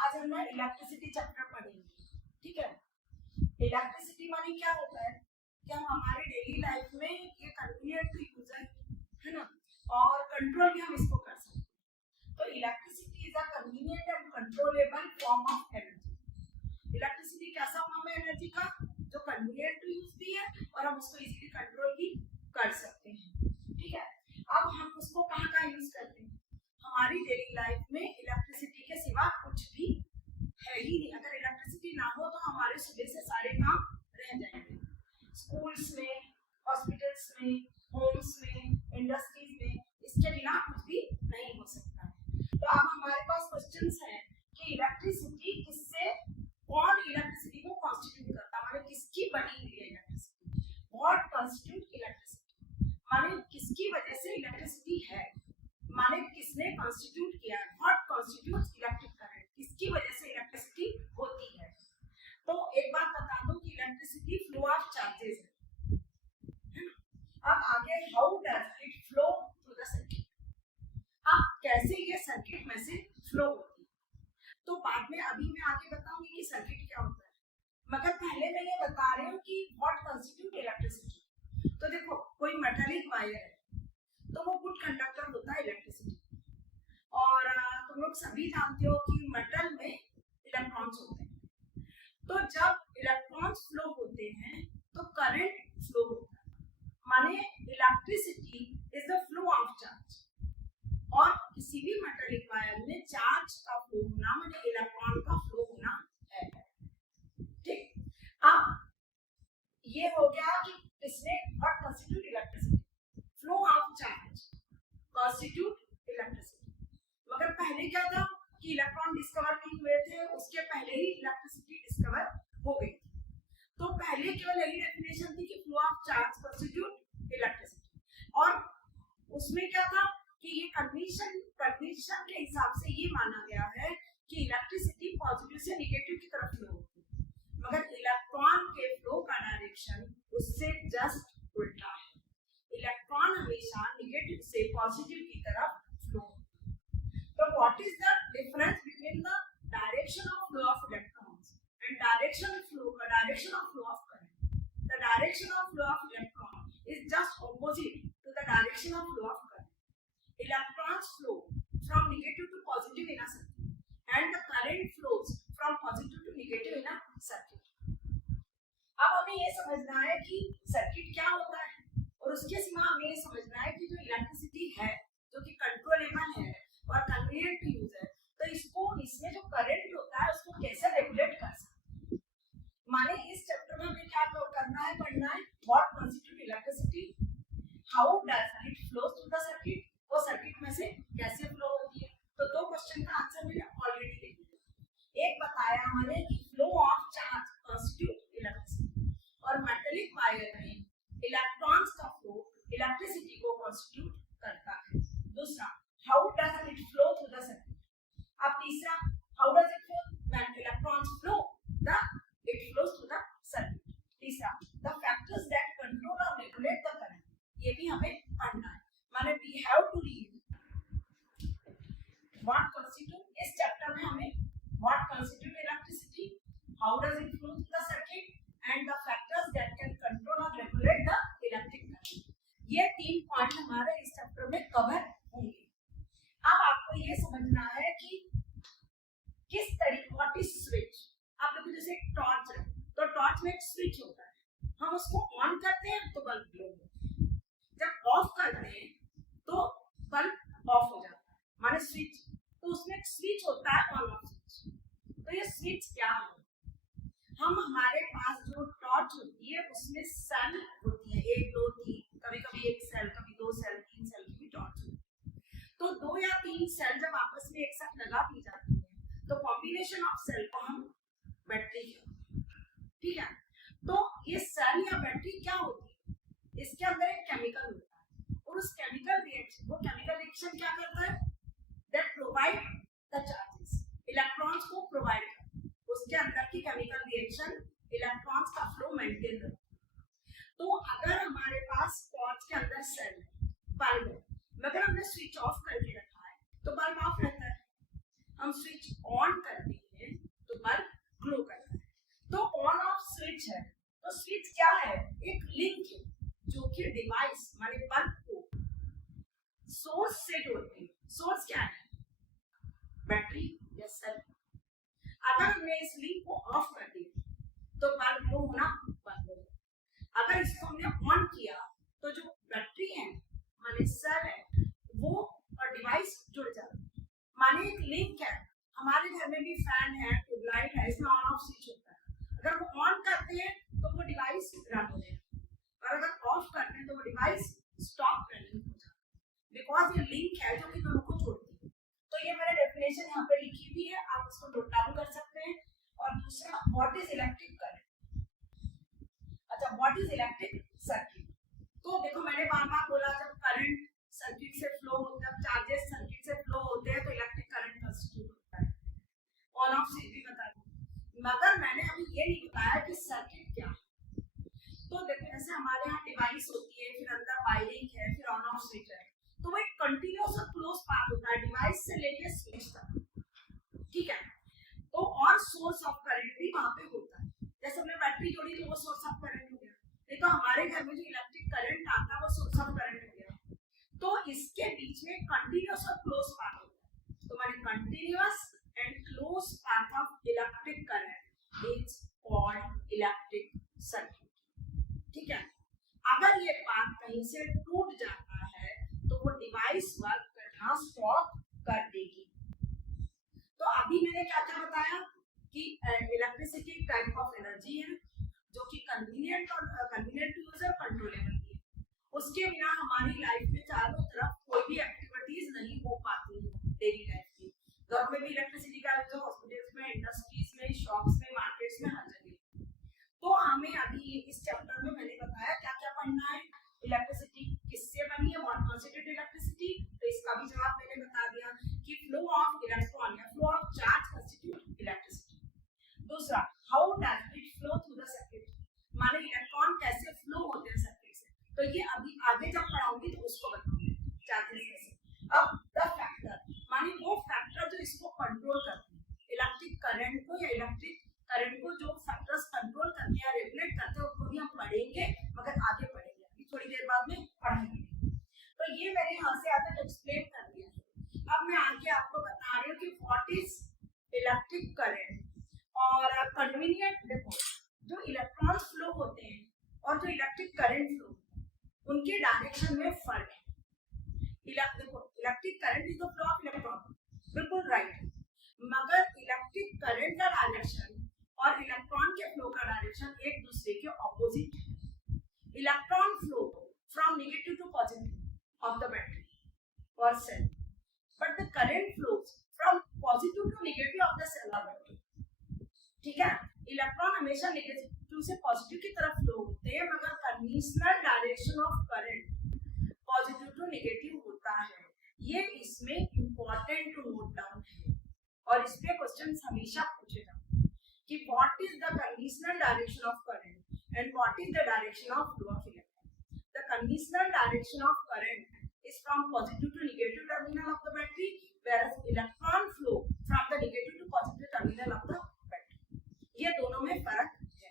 आज हम ना इलेक्ट्रिसिटी चैप्टर पढ़ेंगे, ठीक है। इलेक्ट्रिसिटी माने क्या होता है कि हम हमारे डेली लाइफ में ये कन्वीनियंट टू यूज है ना, और कंट्रोल भी हम इसको कर सकते हैं। तो electricity is a convenient and controllable form of energy. Electricity कैसा फॉर्म है एनर्जी का, जो कन्वीनियंट टू यूज भी है और हम उसको इजीली कंट्रोल भी कर सकते हैं, ठीक है। अब हम उसको कहाँ यूज करते हैं, हमारी डेली लाइफ में इलेक्ट्रिसिटी के सिवा कुछ भी है ही नहीं। अगर इलेक्ट्रिसिटी ना हो तो हमारे सुबह से सारे काम रह जाएंगे। स्कूल्स में, हॉस्पिटल्स में, होम्स में, इंडस्ट्रीज में इसके बिना कुछ भी नहीं हो सकता है। तो अब हमारे पास क्वेश्चंस हैं कि इलेक्ट्रिसिटी किससे, कौन इलेक्ट्रिसिटी को कॉन्स्टिट्यूट करता है, माने किसकी बनी हुई है इलेक्ट्रिसिटी, व्हाट कॉन्स्टिट्यूट इलेक्ट्रिसिटी, माने किसकी वजह से इलेक्ट्रिसिटी है, माने किसने कॉन्स्टिट्यूट किया है, व्हाट कॉन्स्टिट्यूट्स इलेक्ट्रिक करंट, किसकी वजह से इलेक्ट्रिसिटी होती है। तो एक बात बता दूं कि इलेक्ट्रिसिटी फ्लो ऑफ चार्जेस है। अब आगे how does it flow through the circuit, अब कैसे ये सर्किट में से फ्लो होती है तो बाद में अभी मैं आगे बताऊंगी कि सर्किट क्या होता है, मगर पहले मैं ये बता रही हूँ कि व्हाट कॉन्स्टिट्यूट इलेक्ट्रिसिटी। तो देखो कोई मेटालिक वायर है तो वो गुड कंडक्टर होता है इलेक्ट्रिसिटी, और तुम लोग सभी जानते हो कि मेटल में इलेक्ट्रॉन्स होते हैं। तो जब इलेक्ट्रॉन्स फ्लो होते हैं तो करंट फ्लो होता है, माने electricity is the flow of charge. और किसी भी मेटालिक वायर में चार्ज का फ्लो होना माने इलेक्ट्रॉन का फ्लो होना है, ठीक। अब ये हो गया कि किसने, what constitute electricity, flow of charge constitute electricity. मगर पहले क्या था कि इलेक्ट्रॉन डिस्कवर नहीं हुए थे, उसके पहले ही इलेक्ट्रिसिटी डिस्कवर हो गई थी। तो पहले केवल यही डेफिनेशन थी कि flow of charge constitute electricity, और उसमें क्या था कि ये कंडीशन के हिसाब से ये माना गया है कि इलेक्ट्रिसिटी पॉजिटिव से नेगेटिव की तरफ फ्लो होती है, मगर इलेक्ट्रॉन के फ्लो का डायरेक्शन उससे जस्ट उल्टा है। इलेक्ट्रॉन हमेशा नेगेटिव से पॉजिटिव की तरफ फ्लो होता है। तो what is the difference between the direction of flow of electrons and direction of flow of current? The direction of flow of electron is just opposite to the direction of flow of current. Electrons flow from negative to positive in a circuit and the current flows from positive to negative in a circuit. अब हमें ये समझना है कि circuit क्या होता है, और उसके सिवा हमें ये समझना है कि जो इलेक्ट्रिसिटी है जो कि कंट्रोलेबल है और कन्वीनियंट टू यूज है, तो इसको, इसमें जो करंट होता है उसको कैसे रेगुलेट कर सकते हैं। माने इस चैप्टर में हमें क्या करना है, पढ़ना है what constitute electricity, how does it flow through the circuit, वो सर्किट में से कैसे फ्लो होती है। तो दो क्वेश्चन का आंसर मैंने ऑलरेडी दे दिया। एक बताया हमने कि flow of charge constitute electricity, और मेटालिक वायर में इलेक्ट्रॉन्स का फ्लो इलेक्ट्रिसिटी को कॉन्स्टिट्यूट करता है। दूसरा, how does it flow through the circuit. अब तीसरा, how does it flow when electrons flow the it flows through the circuit. तीसरा, द फैक्टर्स दैट कंट्रोल और रेगुलेट द करंट, ये भी हमें पढ़ना है। माने we have to read what constitute, इस चैप्टर में हमें what constitute electricity, how does it flow through the circuit and the factors that can control or regulate the electric current, ये तीन पॉइंट हमारे इस चैप्टर में कवर होंगे। अब आपको ये समझना है कि किस तरीके, व्हाट इज स्विच। आप लोग जैसे टॉर्च है तो टॉर्च में एक स्विच होता है, हम उसको ऑन करते हैं तो बल्ब ग्लो होता है, जब ऑफ करते हैं तो बल्ब ऑफ हो जाता है, माने स्विच। तो उसमें एक स्विच होता है, ऑन ऑफ स्विच। तो ये स्विच क्या है, हम हमारे पास जो टॉर्च होती है उसमें सेल होती है, 1 2 3, कभी कभी एक सेल, कभी 2 सेल, 3 सेल की भी टॉर्च होती है। तो 2 या 3 सेल जब आपस में एक साथ लगा दी जाती है तो कॉम्बिनेशन ऑफ सेल को हम बैटरी कहते हैं, ठीक है। तो ये सेल या बैटरी क्या होती है, इसके अंदर एक केमिकल होता है, और उस केमिकल रिएक्शन, वो केमिकल रिएक्शन क्या करता है, that provide the charges, electrons को प्रोवाइड करता है। उसके अंदर की केमिकल रिएक्शन इलेक्ट्रॉन्स का फ्लो मेंटेन करती है। तो अगर हमारे पास टॉर्च के अंदर सेल है, बल्ब है, मगर हमने स्विच ऑफ करके रखा है तो बल्ब ऑफ रहता है। हम स्विच ऑन करते हैं बल्ब ग्लो करता है। तो ऑन ऑफ स्विच है, तो स्विच क्या है, एक लिंक है जो कि डिवाइस माने बल्ब को सोर्स से जोड़ती है। सोर्स क्या है, बैटरी या सेल। अगर हमने इस लिंक को ऑफ कर दिया तो बल्ब ग्लो होना बंद हो जाएगा। अगर इसको हमने ऑन किया तो जो बैटरी है माने सेल है वो और डिवाइस जुड़ जाता है। माने एक लिंक है, हमारे घर में भी फैन है, ट्यूबलाइट है, इसमें ऑन ऑफ स्विच होता है। अगर वो ऑन करते हैं तो वो डिवाइस रन हो जाएगा, और अगर ऑफ करते हैं तो वो डिवाइस स्टॉप रनिंग हो जाता है, बिकॉज ये लिंक है जो कि दोनों को जोड़ती है। तो ये मैंने डेफिनेशन यहाँ पे लिखी हुई है, आप इसको नोट डाउन कर सकते हैं। और दूसरा, व्हाट इज इलेक्ट्रिक करंट। अच्छा, व्हाट इज इलेक्ट्रिक सर्किट। तो देखो मैंने बार बार बोला, जब करंट सर्किट से फ्लो होता है, चार्जेस सर्किट से फ्लो होते हैं तो इलेक्ट्रिक करंट कंस्टिट्यूट होता है। ऑन ऑफ स्विच भी बता दूं, मगर मैंने अभी ये नहीं बताया कि सर्किट क्या है। तो देखो जैसे हमारे यहाँ डिवाइस होती है, फिर अंदर वायरिंग है, फिर ऑन ऑफ स्विच है, तो वो एक कंटिन्यूअस और क्लोज पाथ होता है डिवाइस से लेके स्विच तक, ठीक है। तो और सोर्स ऑफ करंट भी वहां पे होता है। जैसे हमने बैटरी जोड़ी तो वो सोर्स ऑफ करंट हो गया, नहीं तो हमारे घर में जो इलेक्ट्रिक करंट आता है वो सोर्स ऑफ करंट हो गया। तो इसके बीच में कंटिन्यूअस और क्लोज पाथ होता है। तो माने continuous and close path of electric current is called electric circuit, ठीक है। अगर ये पाथ कहीं से टूट जाता है तो वो डिवाइस वर्क करना स्टॉप कर देगी। तो अभी मैंने क्या क्या बताया कि इलेक्ट्रिसिटी एक टाइप ऑफ एनर्जी है जो कि कन्वीनियंट टू यूज और कंट्रोलेबल है। उसके बिना हमारी लाइफ में चारों तरफ कोई भी एक्टिविटीज नहीं हो पाती है डेली लाइफ की। घरों में भी इलेक्ट्रिसिटी का यूज, हॉस्पिटल्स में, इंडस्ट्रीज में, शॉप्स में, मार्केट्स में, हर जगह। तो हमें अभी इस चैप्टर में मैंने बताया क्या क्या पढ़ना है, इलेक्ट्रिसिटी किससे बनी है, व्हाट कॉन्स्टिट्यूट इलेक्ट्रिसिटी। तो इसका भी जवाब मैंने बता दिया कि फ्लो ऑफ इलेक्ट्रॉन या flow of charge constitute electricity. दूसरा, how does it flow through the circuit, माने इलेक्ट्रॉन कैसे फ्लो होते हैं सर्किट से। तो ये अभी आगे जब पढ़ाऊंगी तो उसको बताऊंगी चार्जेस कैसे। अब द फैक्टर, माने वो फैक्टर जो इसको कंट्रोल करते हैं, इलेक्ट्रिक करंट को या इलेक्ट्रिक करंट को जो फैक्टर्स कंट्रोल करते हैं, रेगुलेट करते हैं, उसको भी हम पढ़ेंगे, मगर आगे पढ़ेंगे, अभी थोड़ी देर बाद में पढ़ेंगे। तो ये मैंने यहाँ से आज तक एक्सप्लेन कर दिया है। अब मैं आगे आपको बता रही हूँ कि व्हाट इज इलेक्ट्रिक करंट और कन्वीनियंट। देखो जो इलेक्ट्रॉन फ्लो होते हैं और जो इलेक्ट्रिक करंट फ्लो उनके डायरेक्शन में फर्क है। देखो electric current is the flow of electron, बिल्कुल राइट, मगर इलेक्ट्रिक करंट का डायरेक्शन और इलेक्ट्रॉन के फ्लो का डायरेक्शन एक दूसरे के ऑपोजिट है। Electron flow from negative to positive of the battery or cell, but the current flows from positive to negative of the cell or battery, ठीक है। इलेक्ट्रॉन हमेशा नेगेटिव से पॉजिटिव की तरफ फ्लो होते हैं, मगर conventional direction of current positive to negative होता है। ये इसमें इंपॉर्टेंट टू नोट डाउन है, और इस पे क्वेश्चंस हमेशा पूछेगा कि what is the conventional direction of current and what is the direction of flow of electron. The conventional direction of current is from positive to negative terminal of the battery, whereas electron flow from the negative to positive terminal of the battery. ये दोनों में फर्क है।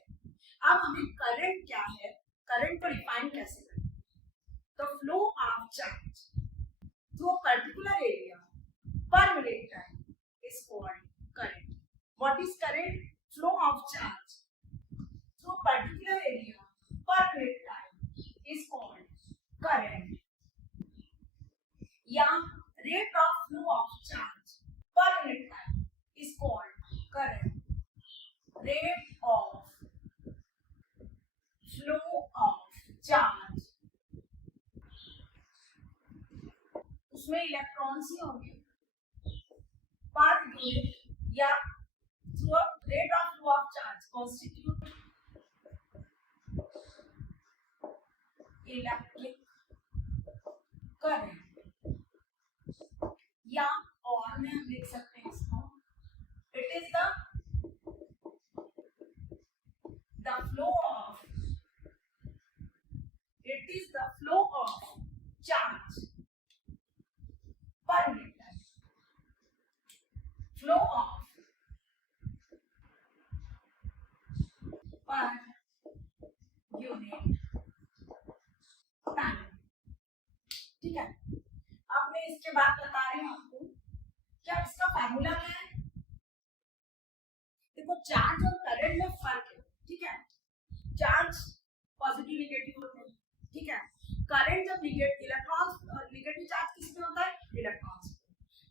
अब हमें current क्या है, current को डिफाइन कैसे करें। तो flow of charge through a particular area पर minute time is called current. What is current, flow of charge through a particular area पर minute time is called current, या rate of flow of charge per unit time is called current. Rate of flow of charge, उसमें electrons ही होंगे, per unit या through rate of flow of charge constitute electric current, या और में हम लिख सकते हैं इसको, it is the flow of, it is the flow of charge per metre, flow of per unit time. ठीक है, अब मैं इसके बाद बता रही हूँ आपको क्या इसका फार्मूला क्या है। देखो चार्ज और करंट में फर्क है। ठीक है, चार्ज पॉजिटिव नेगेटिव होते हैं। ठीक है, करंट जब नेगेटिव चार्ज किस में होता है, इलेक्ट्रॉन्स।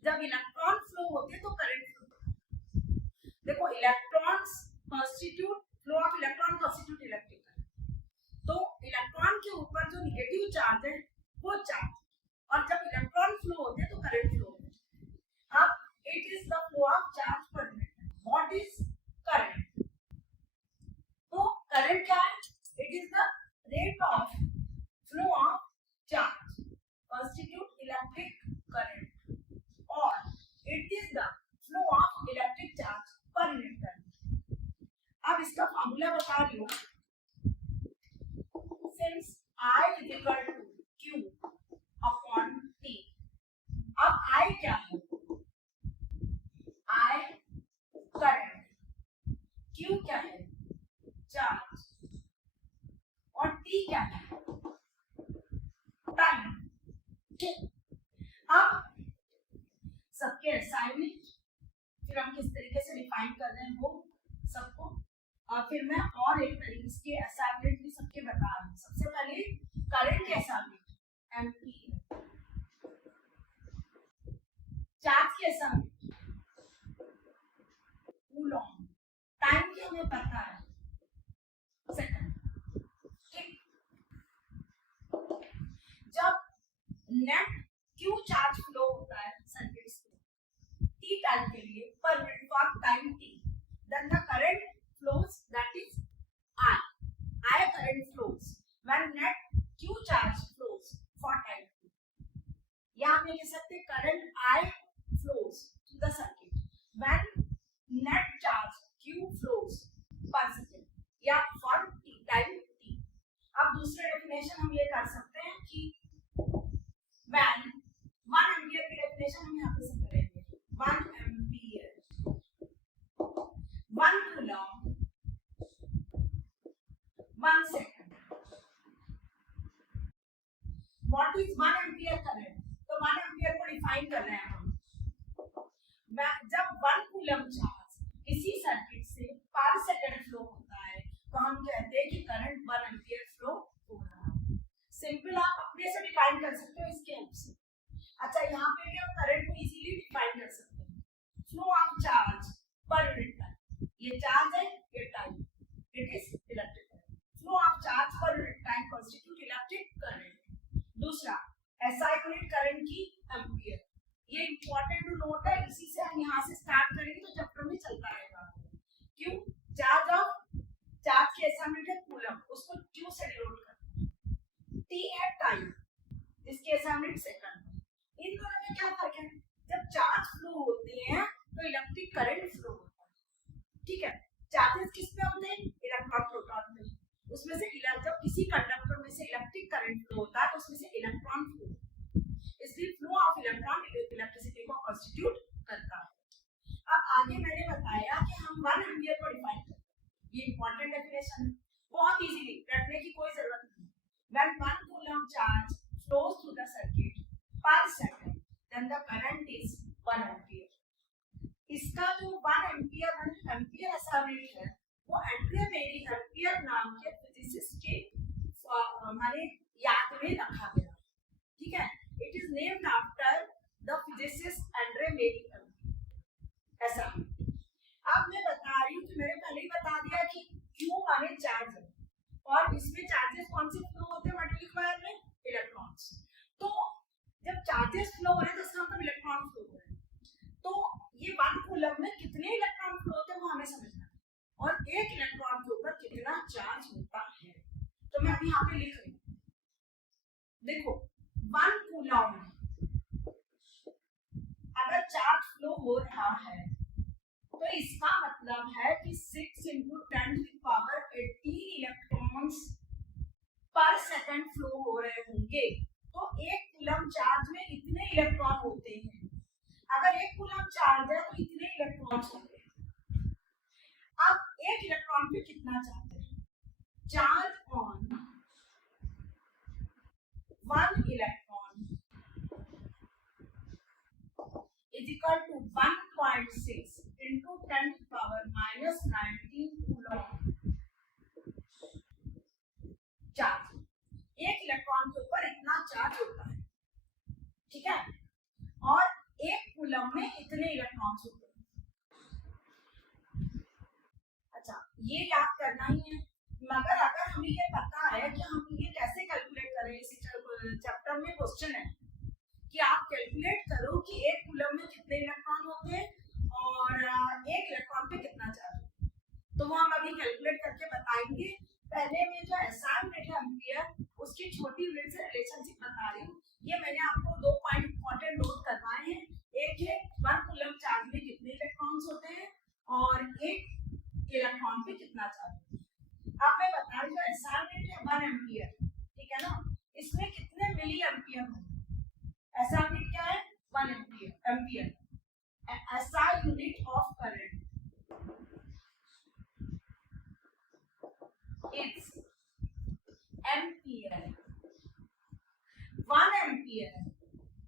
जब इलेक्ट्रॉन फ्लो होते हैं तो करंट फ्लो होता है। देखो electrons constitute flow of electron constitute electric current. तो इलेक्ट्रॉन के ऊपर जो नेगेटिव चार्ज है वो चार्ज, और जब इलेक्ट्रॉन फ्लो होते हैं तो करंट फ्लो होता है। अब it is the flow of charge पर मिनट। What is current? तो करंट क्या है? It is the rate of flow of charge constitute electric current, or it is the flow of electric charge per unit current। अब इसका formula बता रही हूँ। Since I is equal to Q upon T। अब I क्या है? I current, Q क्या है? चार्ज, और T क्या है? टाइम। अब सबके असाइनमेंट फिर हम किस तरीके से डिफाइन कर रहे हैं वो सबको, और फिर मैं और एक तरीके के असाइनमेंट भी सबके बता रही हूँ। सबसे पहले करंट के असाइनमेंट, एम्पीयर। चार्ज के असाइनमेंट, कूलॉम। टाइम की हमें पता है, सेकंड। ठीक, जब नेट क्यू चार्ज फ्लो होता है सर्किट से टी टाइम के लिए पर minute for time T, then the current flows that is I current flows when net Q charge flows for time t। या हम लिख सकते current I flows to the circuit when net charge Q flows per second या for t time t। अब दूसरा definition हम ये कर सकते हैं कि when 1 एम्पियर की डेफिनेशन हम यहाँ पे से करेंगे। 1 ampere, 1 coulomb, 1 second. What is 1 ampere current? तो 1 एम्पियर को डिफाइन कर रहे हैं हम। जब 1 कूलम चार्ज किसी सर्किट से पर सेकंड फ्लो होता है तो हम कहते हैं कि करंट 1 एम्पियर फ्लो हो रहा है। सिंपल, आप अपने से डिफाइन कर सकते हो इसके हेल्प से। अच्छा, यहाँ पे भी हम करंट को इजीली डिफाइन कर सकते हैं। फ्लो ऑफ चार्ज पर यूनिट टाइम, ये चार्ज है, ये time, it is electric current. Flow of charge पर unit time constitute electric current. दूसरा एसआई यूनिट करंट की एम्पियर, ये इंपॉर्टेंट टू नोट है, इसी से हम यहाँ से स्टार्ट करेंगे तो चैप्टर में चलता रहेगा। क्यों? चार्ज के एसआई यूनिट है कूलम, उसको क्यू से डिनोट करते हैं। टी है टाइम, इसके एसआई यूनिट सेकंड। इन दोनों में क्या फर्क है? जब चार्ज फ्लो होते हैं तो इलेक्ट्रिक करंट फ्लो होता है। ठीक है, चार्जेस किस पे होते हैं? इलेक्ट्रॉन प्रोटॉन में। उसमें से जब किसी कंडक्टर में से इलेक्ट्रिक करंट फ्लो होता है तो उसमें से इलेक्ट्रॉन फ्लो, इसलिए फ्लो ऑफ इलेक्ट्रॉन इलेक्ट्रिसिटी को कॉन्स्टिट्यूट करता है। अब आगे मैंने बताया कि हम 1 एम्पियर को डिफाइन करते हैं। ये इंपॉर्टेंट डेफिनेशन है, बहुत इजीली रटने की कोई जरूरत नहीं। When 1 coulomb charge flows through the circuit per second, then the current is 1 ampere। इसका जो 1 एम्पियर ऐसा रेट है वो एंड्रे मेरी एम्पियर नाम के फिजिसिस्ट के हमारे याद में रखा गया। ठीक है, it is named after the physicist Andre मेरी एम्पियर ऐसा। अब मैं बता रही हूँ कि मैंने पहले ही बता दिया कि Q माने चार्ज है, और इसमें चार्जेस कौन से फ्लो होते हैं मेटेलिक वायर में? इलेक्ट्रॉन्स। तो जब चार्जेस फ्लो हो रहे हैं तो इसका मतलब इलेक्ट्रॉन फ्लो हो रहे हैं। तो ये 1 कूलम में कितने इलेक्ट्रॉन फ्लो होते हैं वो हमें समझना है, और एक इलेक्ट्रॉन के ऊपर कितना चार्ज होता है। तो मैं अभी यहाँ पे लिख रही हूँ, देखो 1 कूलम अगर चार्ज फ्लो हो रहा है तो इसका मतलब है कि 6 × 10⁻18 इलेक्ट्रॉन्स पर सेकंड फ्लो हो रहे होंगे। तो 1 कूलम चार्ज में इतने इलेक्ट्रॉन होते हैं। अगर 1 कूलम चार्ज है तो इतने इलेक्ट्रॉन्स होंगे। अब 1 इलेक्ट्रॉन पे कितना चार्ज है? charge on one electron is equal to 1.6 into 10 to the power minus 19 coulomb charge. एक इलेक्ट्रॉन के ऊपर इतना चार्ज होता है, ठीक है, और एक कूलम में इतने इलेक्ट्रॉन्स होते हैं। अच्छा, ये याद करना ही है, मगर अगर हमें ये पता है कि हम ये कैसे कैलकुलेट करें, इसी चैप्टर में क्वेश्चन है कि आप कैलकुलेट करो कि एक कूलम में कितने इलेक्ट्रॉन होते हैं और एक इलेक्ट्रॉन पे कितना चार्ज होता है, तो वो हम अभी कैलकुलेट करके बताएंगे। पहले में जो SI यूनिट है एम्पियर, उसकी छोटी यूनिट से रिलेशनशिप बता रही हूँ। ये मैंने आपको 2 पॉइंट इंपॉर्टेंट नोट करवाए हैं। एक है 1 कूलम चार्ज में कितने इलेक्ट्रॉन्स होते हैं और एक इलेक्ट्रॉन पे कितना चार्ज होता है। अब मैं बता रही हूँ SI यूनिट है 1 एम्पियर, ठीक है ना, इसमें कितने मिली एम्पियर होंगे। SI यूनिट क्या है? 1 एम्पियर। SI unit of current is ampere. 1 ampere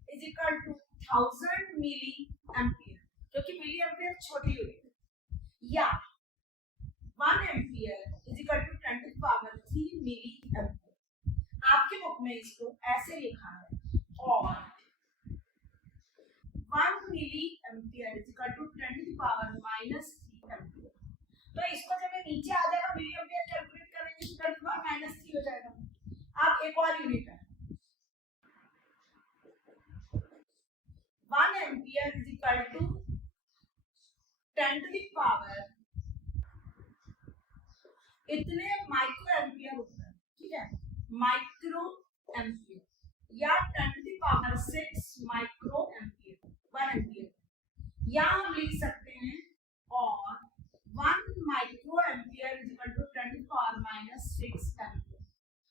is equal to 1000 milli ampere, क्योंकि मिली एम्पियर छोटी यूनिट है, या 1 ampere is equal to 10 to the power 3 milli ampere. आपके बुक में इसको ऐसे लिखा है, और 1 milli ampere is equal to 10 to the power minus 3 ampere. तो इसको जब मैं नीचे आ जाएगा मिली एम्पियर कैलकुलेट करेंगे तो 10 पावर माइनस 3 हो जाएगा। अब एक और यूनिट है, 1 ampere is equal to 10 to the power इतने माइक्रो एम्पियर होता है, ठीक है, माइक्रो एम्पियर, या 10 to the power 6 micro ampere 1 ampere, या हम लिख सकते हैं और 1 micro ampere is equal to 10 to power minus 6 ampere.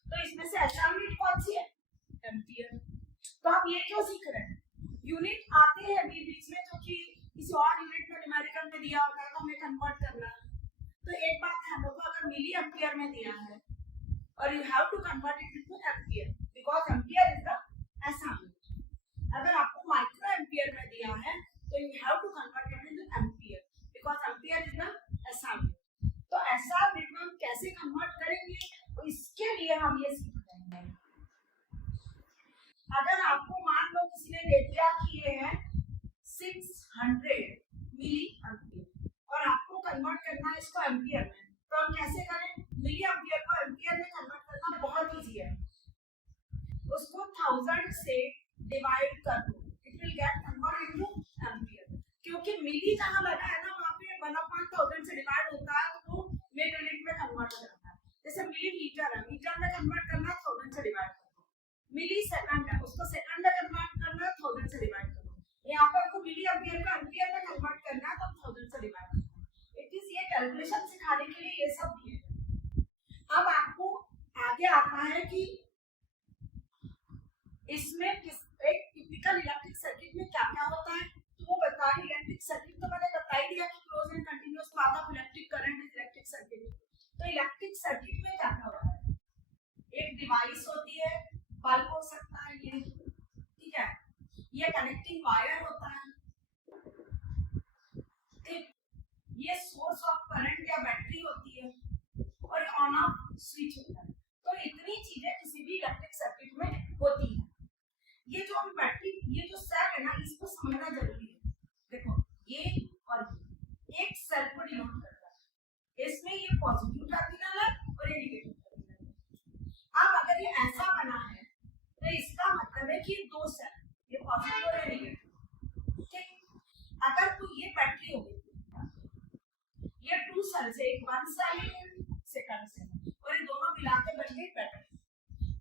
तो इसमें से SI यूनिट कौन सी है? एम्पियर। तो आप ये क्यों सीख रहे हैं? यूनिट आते हैं बीच में, जो कि किसी और यूनिट में न्यूमेरिकल में दिया होता है तो हमें कन्वर्ट करना है। तो एक बात ध्यान रखो, अगर मिली एम्पियर में दिया है और you have to convert it into ampere, because ampere is the SI unit. अगर आपको माइक्रो एम्पियर में दिया है तो you have to convert it into ampere, because ampere is the SI unit. तो SI यूनिट में हम कैसे कन्वर्ट करेंगे, तो इसके लिए हम ये सीख रहे हैं। अगर आपको मान लो किसी ने दे दिया कि ये है 600 मिली एम्पियर और आपको कन्वर्ट करना है इसको एम्पियर में, तो हम कैसे करें? मिली एम्पियर को एम्पियर में कन्वर्ट करना बहुत इजी है। उसको 1000 से डिवाइड कर दो, it will get convert into ampere, क्योंकि मिली जहां लगा है ना वहां पे 1/1000 से डिवाइड होता है तो वो मिली यूनिट में कन्वर्ट हो जाता है। जैसे मिली मीटर है, मीटर में कन्वर्ट करना है 1000 से डिवाइड करो। मिली सेकंड है, उसको सेकंड में कन्वर्ट करना है 1000 से डिवाइड करो। यहाँ पर आपको मिली एम्पियर को एम्पियर में कन्वर्ट करना है तो 1000 से डिवाइड करो। इट इज ये कैलकुलेशन सिखाने के लिए ये सब दिए हैं। अब आपको आगे आता है कि इसमें एक टिपिकल इलेक्ट्रिक सर्किट में क्या क्या होता है, तो वो बता रही। इलेक्ट्रिक सर्किट तो मैंने बता ही दिया कि close and continuous path of electric current is electric circuit. तो इलेक्ट्रिक सर्किट में क्या क्या होता है, एक डिवाइस होती है, बल्ब हो सकता है ये, ठीक है, ये कनेक्टिंग वायर होता है, ठीक, ये सोर्स ऑफ करंट या बैटरी होती है, और ऑन ऑफ स्विच होता है। तो इतनी चीजें किसी भी इलेक्ट्रिक सर्किट में होती है। ये जो हम बैटरी, ये जो सेल है ना, इसको समझना जरूरी है। देखो ये और ये एक सेल को डिनोट करता है, इसमें ये पॉजिटिव टर्मिनल है और ये नेगेटिव टर्मिनल है। अब अगर ये ऐसा बना है तो इसका मतलब है कि दो सेल, ये पॉजिटिव और ये नेगेटिव, ठीक। अगर तो ये बैटरी हो गई, ये 2 सेल से एक 1 सेल सेकंड सेल, और ये दोनों मिला के बन गई बैटरी।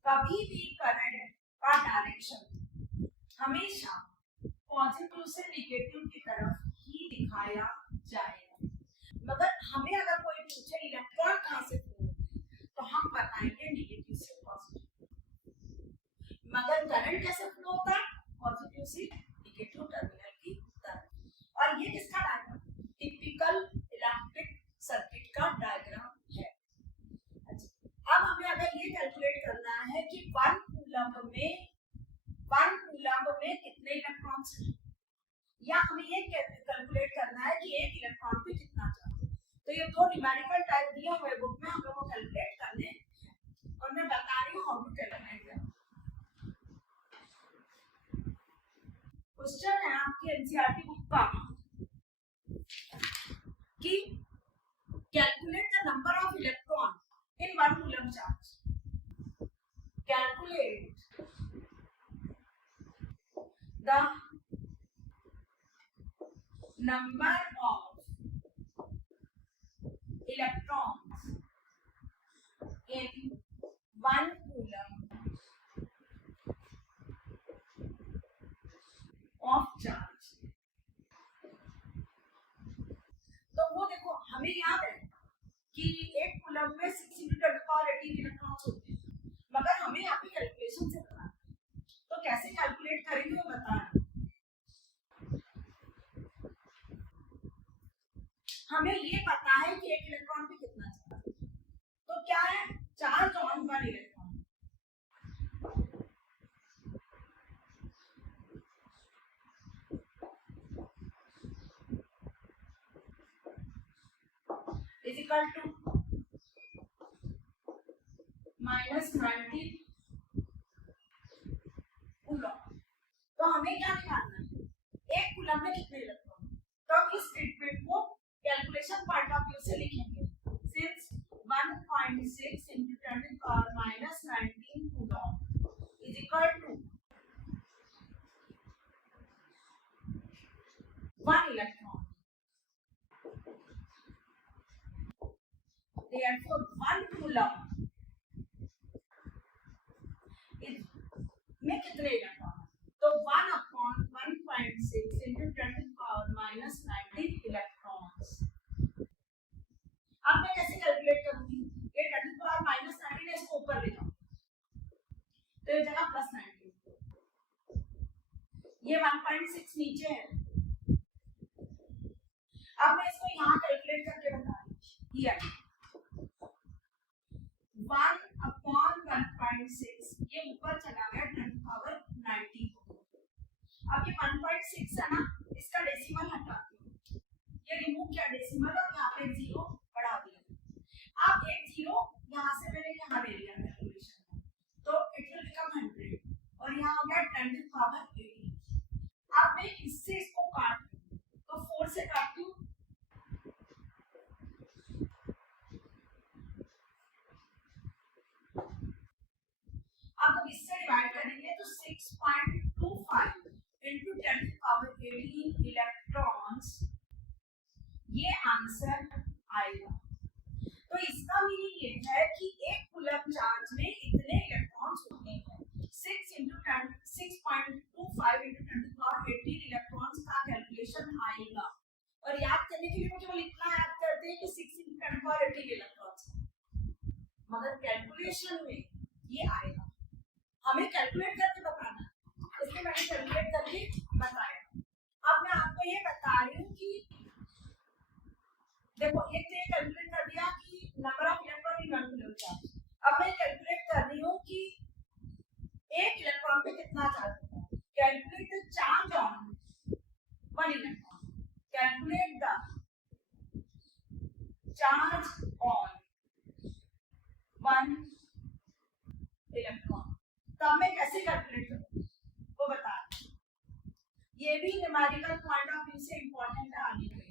कभी भी करंट का डायरेक्शन हमेशा पॉजिटिव से नेगेटिव की तरफ ही दिखाया जाएगा। मगर हमें अगर कोई पूछे इलेक्ट्रॉन कहां से फ्लो होता है तो हम बताएंगे नेगेटिव से पॉजिटिव, मगर करंट कैसे फ्लो होता है? पॉजिटिव से नेगेटिव टर्मिनल की तरफ। और ये किसका डायग्राम? टिपिकल इलेक्ट्रिक सर्किट का डायग्राम है। अच्छा, में 1 कूलम्ब में कितने इलेक्ट्रॉन्स हैं, या हमें ये कैलकुलेट करना है कि एक इलेक्ट्रॉन पे कितना चार्ज है। तो ये दो न्यूमेरिकल टाइप दिए हुए बुक में हम लोग को कैलकुलेट करने हैं और मैं बता रही हूँ हाउ टू कैलकुलेट करना। क्वेश्चन है आपके एनसीईआरटी बुक का कि calculate the number of electron in 1 coulomb charge. Calculate the number of electrons in 1 coulomb of charge। तो वो देखो हमें याद है कि एक कूलम्ब में 6 × 10⁻18 इलेक्ट्रॉन्स होते हैं, मगर हमें यहाँ पे कैलकुलेशन से करना है, तो कैसे कैलकुलेट करेंगे वो बता रहे। हमें ये पता है कि एक इलेक्ट्रॉन पे कितना चार्ज, तो क्या है charge on 1 electron. Is equal to -90 coulomb. तो हमें क्या निकालना है, एक कूलम्ब में कितने इलेक्ट्रॉन। तो हम इस स्टेटमेंट को कैलकुलेशन पॉइंट ऑफ व्यू से लिखेंगे, since 1.6 × 10⁻19 coulomb is equal to 1 electron. Therefore 1 coulomb में कितने इलेक्ट्रॉन, तो 1/1.6 × 10⁻19 इलेक्ट्रॉन्स। अब मैं कैसे कैलकुलेट करूंगी, ये 10⁻19 इसको ऊपर ले जाओ तो ये जगह +19, ये 1.6 नीचे है। अब मैं इसको यहाँ कैलकुलेट करके बता रही हूँ, 1/1.6 ये ऊपर चला गया 10⁻90 को। अब ये 1.6 है ना, इसका डेसिमल हटाती हूँ, ये रिमूव किया डेसिमल और यहाँ पे 0 बढ़ा दिया। अब एक 0 यहाँ से मैंने यहाँ ले लिया कैलकुलेशन में, तो इट विल बिकम 100 और यहाँ हो गया 10⁻18। अब मैं इससे इसको काट दूँ, तो 4 से काटती हूँ, अब इससे डिवाइड करेंगे तो 6.25 into 10⁻18 इलेक्ट्रॉन्स, ये आंसर आएगा। तो इसका मीनिंग ये है कि एक कूलम्ब चार्ज में इतने इलेक्ट्रॉन्स होते हैं। 6.25 into 10⁻18 इलेक्ट्रॉन्स का कैलकुलेशन आएगा। और याद करने के लिए मैं केवल इतना याद करते हैं कि 6 into 10⁻18 इलेक्ट्रॉन्स, मगर कैलकुलेशन में ये आएगा। हमें कैलकुलेट करके बताना है, इसलिए मैंने कैलकुलेट करके बताया। अब मैं आपको ये बता रही हूँ कि देखो एक तो ये कैलकुलेट कर दिया कि number of electron in 1 coulomb charge. अब मैं कैलकुलेट कर रही हूँ कि एक इलेक्ट्रॉन पे कितना चार्ज होता है। Calculate the charge on 1 electron, calculate the charge on 1 electron. तो मैं कैसे कैलकुलेट करूँ वो बता रही हूँ, ये भी न्यूमेरिकल पॉइंट ऑफ व्यू से इंपॉर्टेंट है आगे के लिए।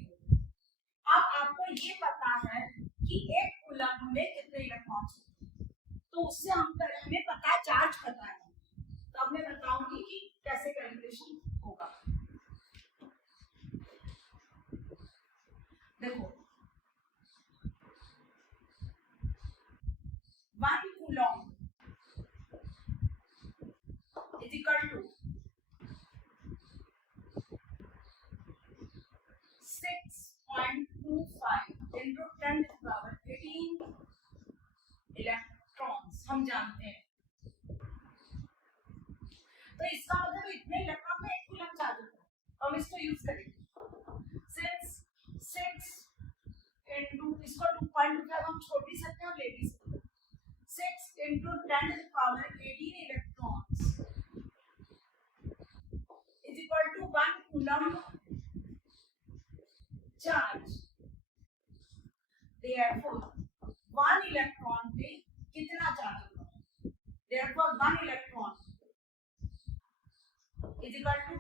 अब आपको ये पता है कि एक कूलम्ब में कितने इलेक्ट्रॉन्स होते हैं, तो उससे हमें पता है चार्ज पता है, तो अब मैं बताऊंगी कि कैसे कैलकुलेशन होगा। देखो 1 coulomb is equal to 6.25 into 10⁻18 electrons हम जानते हैं। तो इसका मतलब इतने इलेक्ट्रॉन में एक कूलम्ब चार्ज होता है। हम इसको यूज करेंगे, सिंस 6 into इसको 2.25 हम छोड़ भी सकते हैं और ले भी सकते हैं। 6 into 10⁻18 electrons equal to 1 coulomb charge. Therefore, 1 electron पे कितना चार्ज होगा? Therefore, 1 electron is equal to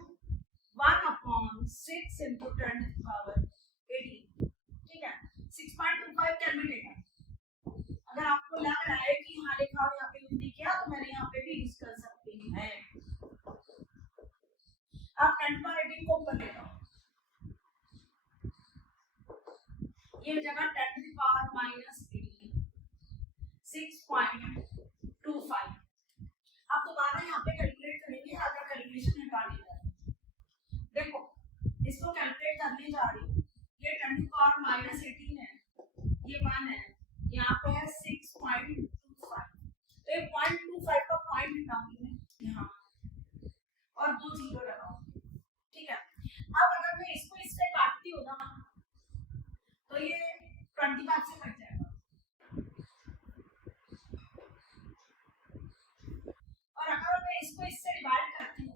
1/6 into 10 to the power 18। ठीक है, 6.25 कैन बी टेकन। अगर आपको लग रहा है कि हाँ लिखा हो यहाँ पे यूज नहीं किया, तो मैंने यहाँ पे भी यूज कर सकती है। आप 10 पावर 18 को ऊपर ले जाओ, ये जगह 10 to the power -18 6.25। अब दोबारा यहाँ पे कैलकुलेट करेंगे, अगर कैलकुलेशन निकाली जाए। देखो इसको कैलकुलेट करने जा रही हूँ, ये 10 to the power -18 है, ये 1 है, यहाँ पे है 6.25, तो ये 0.25 का पॉइंट निकालूंगी मैं यहाँ और 2 जीरो लगाऊंगी। ठीक है, अब अगर मैं इसको इससे काटती हूँ ना, तो ये 25 से कट जाएगा, और अगर मैं इसको इससे डिवाइड करती हूँ,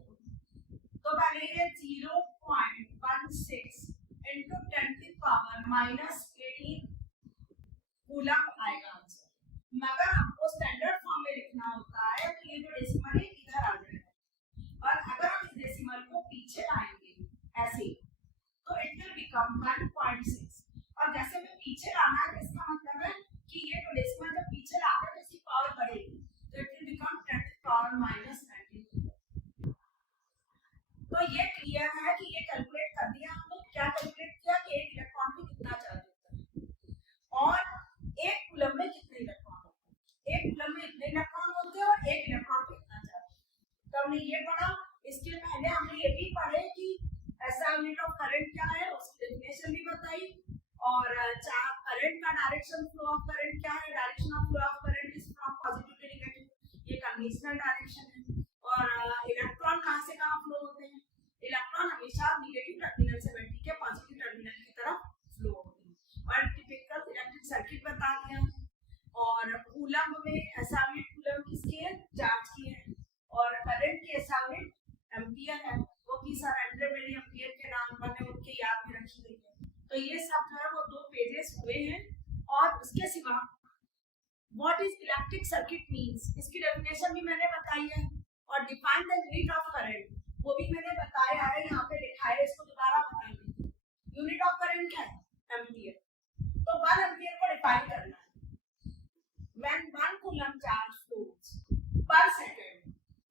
तो पहले ये 0.16 into 10 की पावर -18 कूलम आएगा आंसर। मगर हमको स्टैंडर्ड फॉर्म में लिखना होता है, तो ये जो डेसिमल है इधर आ जाएगा, और अगर हम इस डेसिमल को पीछे लाएंगे ऐसे, तो इट विल बिकम 1.6। और जैसे में पीछे लाना है, इसका मतलब है कि ये जो डेसिमल जब पीछे लाता है तो इसकी पावर बढ़ेगी, तो it will become 10 to the power -19। तो ये क्लियर है कि ये कैलकुलेट कर दिया हम लोग। क्या कैलकुलेट किया कि एक इलेक्ट्रॉन पे कितना चार्ज होता है और एक कूलम में कितने इलेक्ट्रॉन होते हैं। एक कूलम में इतने इलेक्ट्रॉन होते हैं और एक इलेक्ट्रॉन पे कितना चार्ज। तो हमने ये पढ़ा। इसके पहले हमने ये भी पढ़े कि ऐसा यूनिट ऑफ करंट क्या है, उसकी डेफिनेशन भी बताई, और करंट का डायरेक्शन, फ्लो ऑफ करंट क्या है, direction of flow of current is from positive to negative, ये कन्वेंशनल डायरेक्शन है। और इलेक्ट्रॉन कहां से कहां फ्लो होते हैं, इलेक्ट्रॉन हमेशा नेगेटिव टर्मिनल से बैठ के पॉजिटिव टर्मिनल की तरफ फ्लो होते हैं। और टिपिकल इलेक्ट्रिक सर्किट बता दिया, और कूलम में ऐसा यूनिट कूलम किसकी है, चार्ज की है, और करंट की ऐसा यूनिट एम्पियर है, वो कि सर 100 मिली एम्पियर के नाम पर उनके याद में रखी गई है। तो ये सब जो है वो 2 पेजेस हुए हैं। और उसके सिवा what is electric circuit means, इसकी डेफिनेशन भी मैंने बताई है, और define the unit of current वो भी मैंने बताया है, यहाँ पे लिखा है, इसको दोबारा बता दें। यूनिट ऑफ करंट क्या है, एम्पियर। तो 1 एम्पियर को डिफाइन करना है। When 1 coulomb charge flows per second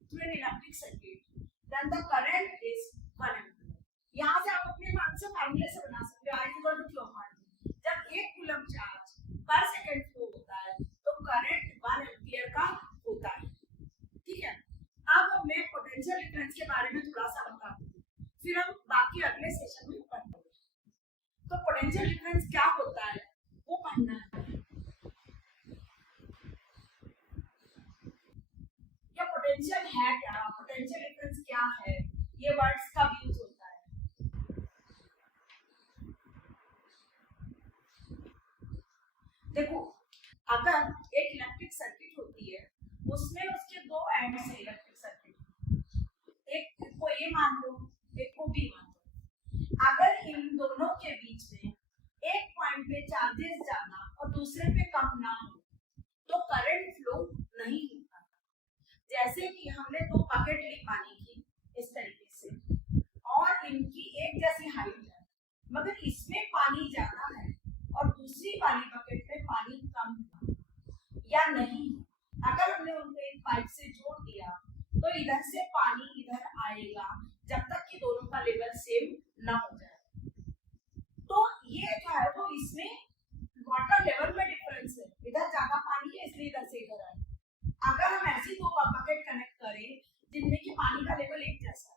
through an electric circuit, then the current is 1 ampere। यहाँ से आप अपने मान से फार्मूले से बना सकते हो, I equal to Q upon D। जब 1 कूलम चार्ज पर सेकंड फ्लो होता है, तो करंट 1 एम्पियर का होता है। ठीक है, अब मैं पोटेंशियल डिफरेंस के बारे में थोड़ा सा बता दूँ, फिर हम बाकी अगले सेशन में पढ़ेंगे। तो पोटेंशियल डिफरेंस क्या होता है वो पढ़ना है। पोटेंशियल है क्या, पोटेंशियल डिफरेंस क्या है, ये वर्ड्स कब यूज होता है। देखो, अगर एक इलेक्ट्रिक सर्किट होती है, उसमें उसके 2 एंड्स है इलेक्ट्रिक सर्किट, एक को ए मान लो, एक को बी मान लो। अगर इन दोनों के बीच में एक पॉइंट पे चार्जेस ज्यादा और दूसरे पे कम ना हो, तो करंट फ्लो नहीं होता। जैसे कि हमने 2 बकेट ली पानी की इस तरीके से, और इनकी एक जैसी हाइट है, मगर इसमें पानी ज्यादा है और दूसरी वाली बकेट में पानी कम है या नहीं। अगर हमने उनको एक पाइप से जोड़ दिया, तो इधर से पानी इधर आएगा जब तक कि दोनों का लेवल सेम ना हो जाए। तो ये जो है वो इसमें वाटर लेवल में डिफरेंस है, इधर ज्यादा पानी है इसलिए इधर से इधर आए। अगर हम ऐसी 2 बकेट कनेक्ट करें जिनमें कि पानी का लेवल एक जैसा है,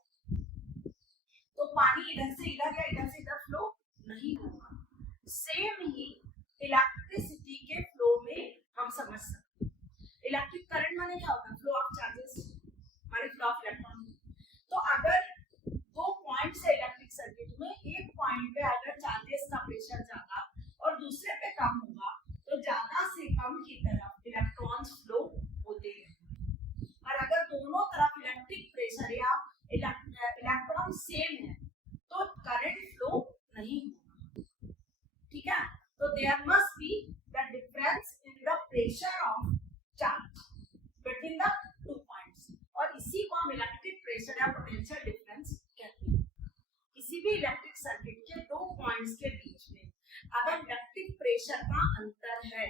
तो पानी इधर से इधर या इधर से इधर फ्लो नहीं होगा। सेम ही इलेक्ट्रिसिटी के फ्लो में हम समझ सकते हैं। इलेक्ट्रिक करंट माने क्या होता है, फ्लो ऑफ चार्जेस माने फ्लो ऑफ इलेक्ट्रॉन। तो अगर 2 पॉइंट्स है इलेक्ट्रिक सर्किट में, एक पॉइंट पे अगर चार्जेस का प्रेशर ज्यादा और दूसरे पे कम होगा, तो ज्यादा से कम की तरफ इलेक्ट्रॉन्स फ्लो होते हैं। और अगर दोनों तरफ इलेक्ट्रिक प्रेशर या electron same there must be the difference in the pressure of charge between the 2 points. और इसी को हम इलेक्ट्रिक प्रेशर या पोटेंशियल डिफरेंस कहते हैं. किसी भी इलेक्ट्रिक सर्किट के 2 पॉइंट्स के बीच में अगर इलेक्ट्रिक प्रेशर का अंतर है,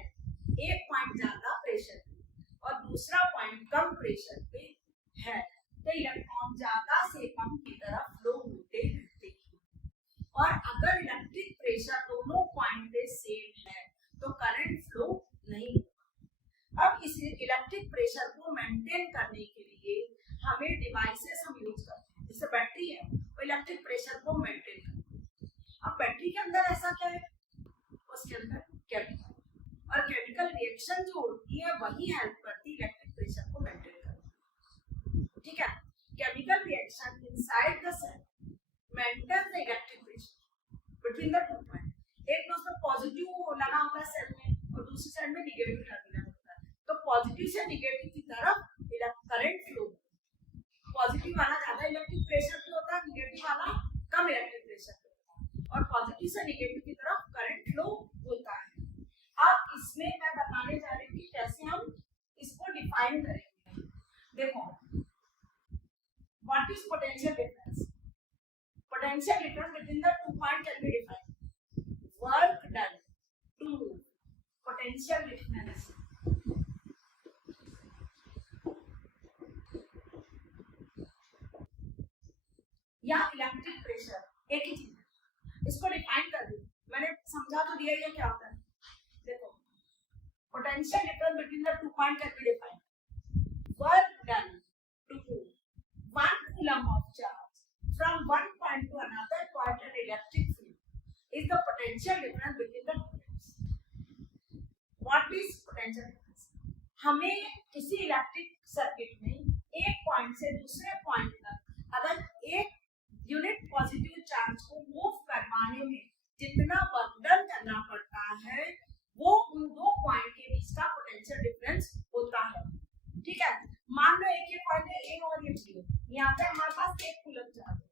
एक पॉइंट ज्यादा प्रेशर पे और दूसरा पॉइंट कम प्रेशर पे है, तो इलेक्ट्रॉन ज्यादा से कम की तरफ फ्लो होते रहते हैं. और अगर इलेक्ट्रिक प्रेशर दोनों पॉइंट पे सेम है तो करंट फ्लो नहीं होगा. अब इस इलेक्ट्रिक प्रेशर को मेंटेन करने के लिए हमें डिवाइसेस हम यूज करते हैं. जैसे बैटरी है, वो इलेक्ट्रिक प्रेशर को मेंटेन करती है. अब बैटरी के अंदर ऐसा क्या है, उसके अंदर केमिकल, और केमिकल रिएक्शन जो होती है वही हेल्प करती है इलेक्ट्रिक प्रेशर को मेंटेन करने. ठीक है. Chemical reaction inside the cell maintain the electric pressure between the 2 point. एक में उसमें पॉजिटिव लगा होता है सेल में और दूसरी साइड में नेगेटिव टर्मिनल होता है. तो पॉजिटिव से नेगेटिव की तरफ करंट फ्लो. पॉजिटिव वाला ज्यादा इलेक्ट्रिक प्रेशर पे होता है, नेगेटिव वाला कम इलेक्ट्रिक प्रेशर पे होता है, और पॉजिटिव से नेगेटिव की तरफ करंट फ्लो होता है. अब इसमें मैं बताने जा रही हूँ कि कैसे हम इसको डिफाइन करेंगे. देखो, what is potential difference? Potential difference between the 2 point can be defined. Work done to move. Potential difference या इलेक्ट्रिक प्रेशर एक ही चीज है. इसको डिफाइन कर दूं, मैंने समझा तो दिया ये क्या होता है. देखो, potential difference between the 2 point can be defined. Work done to move 1 coulomb of charge from one point to another point in electric field is the potential difference between the 2 points. What is potential difference? हमें किसी electric circuit में एक point से दूसरे point तक अगर एक unit positive charge को मूव करवाने में जितना वर्क डन करना पड़ता है वो उन 2 पॉइंट के बीच का पोटेंशियल डिफरेंस होता है. ठीक है. मान लो एक ही पॉइंट है ए और ये बी, यहाँ पे हमारे पास 1 कूलम चार्ज है.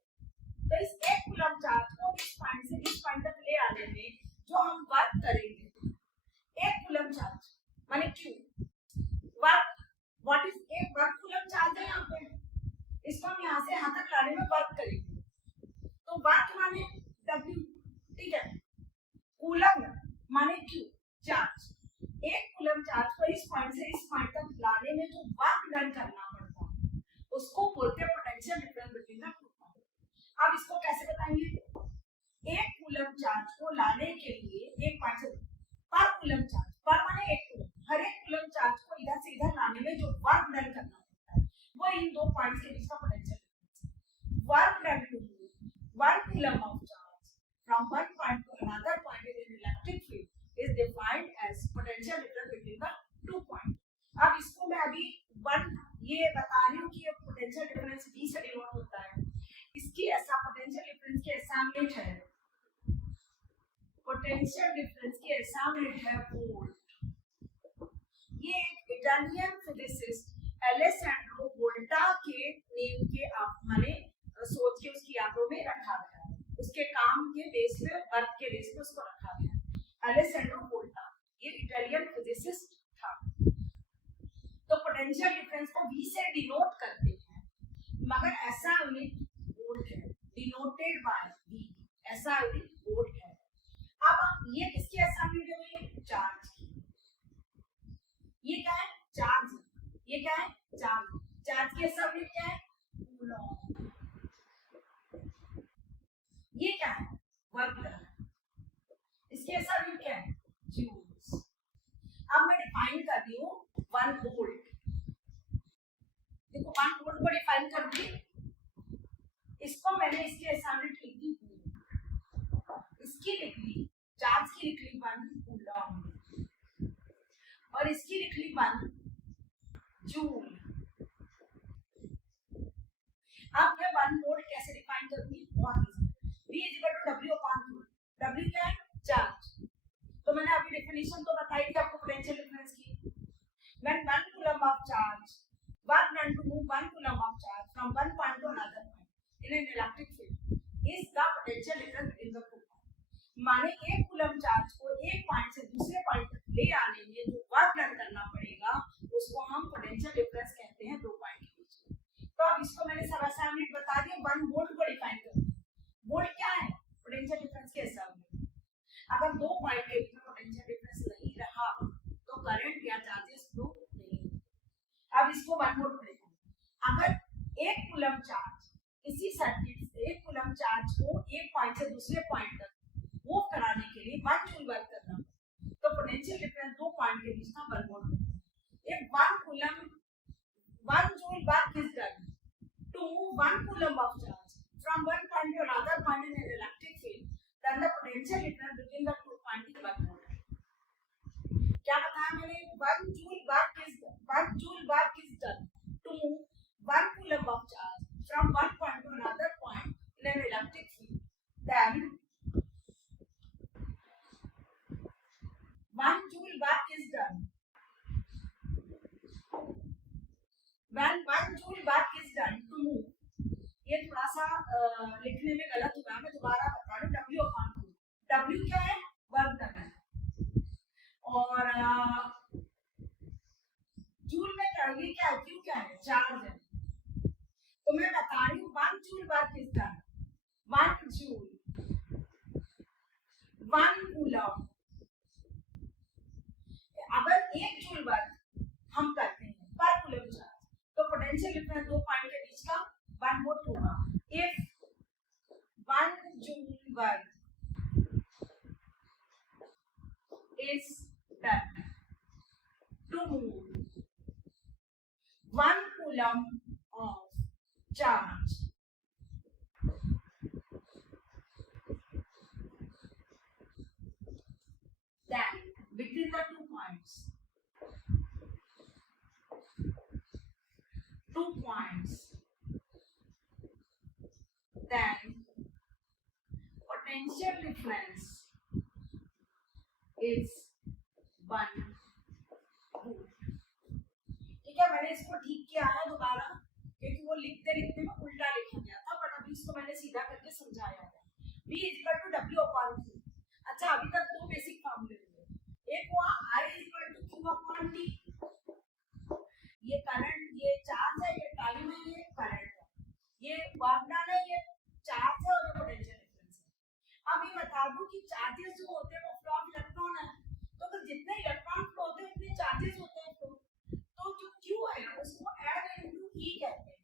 तो इस 1 कूलम चार्ज को इस पॉइंट से इस पॉइंट तक ले आने में जो हम वर्क करेंगे, 1 कूलम चार्ज माने Q work. What is 1 work coulomb charge है यहाँ पे, इसको हम यहाँ से यहाँ तक लाने में वर्क करेंगे. तो वर्क माने W. ठीक है. कूलम माने Q, चार्ज. 1 कूलम चार्ज को इस पॉइंट से इस पॉइंट तक लाने में जो वर्क डन करना पड़ता है उसको बोलते हैं potential difference between the 2 point. अब इसको कैसे बताएंगे? 1 कूलम चार्ज को लाने के लिए एक पॉइंट से पर कूलम चार्ज, पर माने 1 कूलम, हर एक कूलम चार्ज को इधर से इधर लाने में जो वर्क डन करना पड़ता है वो इन 2 पॉइंट्स के बीच का potential difference. Work done to 1 coulomb of charge from one point to another point in an electric field is defined as potential difference between the 2 points. अब इसको मैं अभी ये बता रही हूँ कि ये पोटेंशियल डिफरेंस V से डिनोट होता है. इसकी ऐसा पोटेंशियल डिफरेंस की ऐसा यूनिट है, पोटेंशियल डिफरेंस की ऐसा यूनिट है वोल्ट. ये एक इटालियन फिजिसिस्ट एलेसैंड्रो वोल्टा के नेम के माने सोच के उसकी यादों में रखा गया है. उसके काम के बेस पे, वर्क के बेस पे उसको रखा गया है. एलेसैंड्रो वोल्टा ये इटालियन फिजिसिस्ट था. तो पोटेंशियल डिफरेंस को V से डिनोट करते हैं, मगर ऐसा यूनिट वोल्ट है, डिनोटेड बाय V. ऐसा यूनिट वोल्ट है. अब ये किसकी ऐसा यूनिट है? चार्ज की. ये क्या है? चार्ज. ये क्या है? चार्ज. चार्ज की ऐसा यूनिट क्या है? कूलम. ये क्या है? Work done. इसके ऐसा यूनिट क्या है? जूल्स. अब मैं डिफाइन कर रही हूँ 1 वोल्ट. देखो 1 वोल्ट को डिफाइन कर दी, इसको मैंने इसके ऐसा यूनिट लिख दी, इसकी लिख ली चार्ज की लिख ली 1 कूलम और इसकी लिख ली 1 जूल. अब मैं 1 वोल्ट कैसे डिफाइन करूंगी? बहुत easy. V is equal to W upon Q. W क्या है? चार्ज. तो मैंने अभी डेफिनेशन तो बताई थी आपको पोटेंशियल डिफरेंस की. When 1 coulomb of charge work done to move 1 coulomb of charge from one point to another point in an electric field is the potential difference between the 2 points. माने एक coulomb charge को एक point से दूसरे point तक ले आने में जो वर्क डन करना पड़ेगा उसको हम पोटेंशियल डिफरेंस कहते हैं दो पॉइंट के बीच। तो अब इसको मैंने सब असाइनमेंट बता दिया, 1 वोल्ट को डिफाइन कर। वोल्ट क्या है? पोटेंशियल डिफरेंस के हिसाब में अगर दो पॉइंट के बीच में पोटेंशियल डिफरेंस नहीं रहा तो करंट या चार्जेस फ्लो नहीं होगा। अब इसको 1 वोल्ट पड़ेगा। अगर एक कूलम चार्ज इसी सर्किट से एक कूलम चार्ज को एक पॉइंट से दूसरे पॉइंट तक मूव कराने के लिए 1 जूल वर्क करना तो पोटेंशियल डिफरेंस दो पॉइंट के बीच का 1 volt. if 1 coulomb 1 joule work is done to move 1 coulomb of charge from one point to another point in an electric field, then the potential difference between the two points is 1 volt। क्या बताया मैंने? 1 joule work is done to move 1 coulomb of charge from one point to another point in an electric field, then 1 joule work is done when 1 joule work is done to move, ये थोड़ा सा लिखने में गलत हुआ, मैं दोबारा बता रही हूँ। W अपॉन Q, W क्या है? वर्क डन है, और जूल में ये क्या है? Q क्या है? चार्ज है। तो मैं बता रही हूँ 1 joule work is done, 1 joule 1 coulomb. अगर 1 जूल वर्क हम करते हैं पर कूलम चार्ज तो पोटेंशियल डिफरेंस दो पॉइंट के बीच का 1 वोल्ट होगा। If 1 joule work is done to move 1 coulomb of charge then between the 2 points then potential difference is 1 volt। ठीक है, मैंने इसको ठीक किया है दोबारा क्योंकि वो लिखते लिखते में उल्टा लिखा गया था, बट अभी इसको मैंने सीधा करके समझाया है। V equal to W upon Q। अच्छा, अभी तक दो बेसिक फार्मूले हुए, एक हुआ I equal to Q upon T, ये करंट, ये चार्ज है, ये टाइम है, ये करंट है, ये वर्क डन है, ये चार्ज है और ये पोटेंशियल डिफरेंस है। अब ये बता दूं कि चार्जेस जो होते हैं वो फ्लो ऑफ इलेक्ट्रॉन है, तो अगर जितने इलेक्ट्रॉन फ्लो होते हैं उतने चार्जेस होते हैं, तो जो Q है उसको N इनटू E कहते हैं।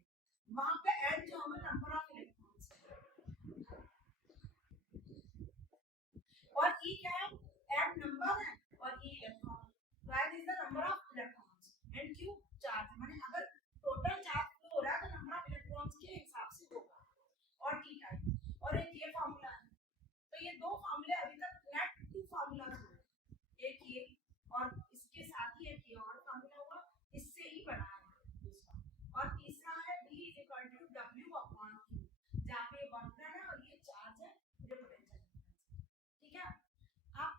वहां पे N जो हमें नंबर ऑफ इलेक्ट्रॉन्स है और E क्या है? N नंबर है और E इलेक्ट्रॉन, तो N is the number of electrons and Q charge, माने अगर टोटल चार्ज फ्लो हो रहा है तो नंबर ऑफ इलेक्ट्रॉन्स के हिसाब से होगा, और T टाइम, और एक ये फार्मूला है। तो ये दो फार्मूले अभी तक नेट 2 फार्मूला हुए, एक ये और इसके साथ ही एक ये और फार्मूला हुआ, इससे ही बना है दूसरा, और तीसरा है V is equal to W upon Q, जहाँ पे वर्क डन है और ये चार्ज है, ये पोटेंशियल डिफरेंस। ठीक है, अब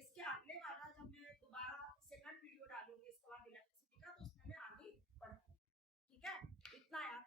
इसके अगले वाला जब मैं दोबारा सेकंड वीडियो डालूंगी इसके बाद इलेक्ट्रिसिटी का, तो उसमें मैं आगे बढ़ूंगी। ठीक है, इतना याद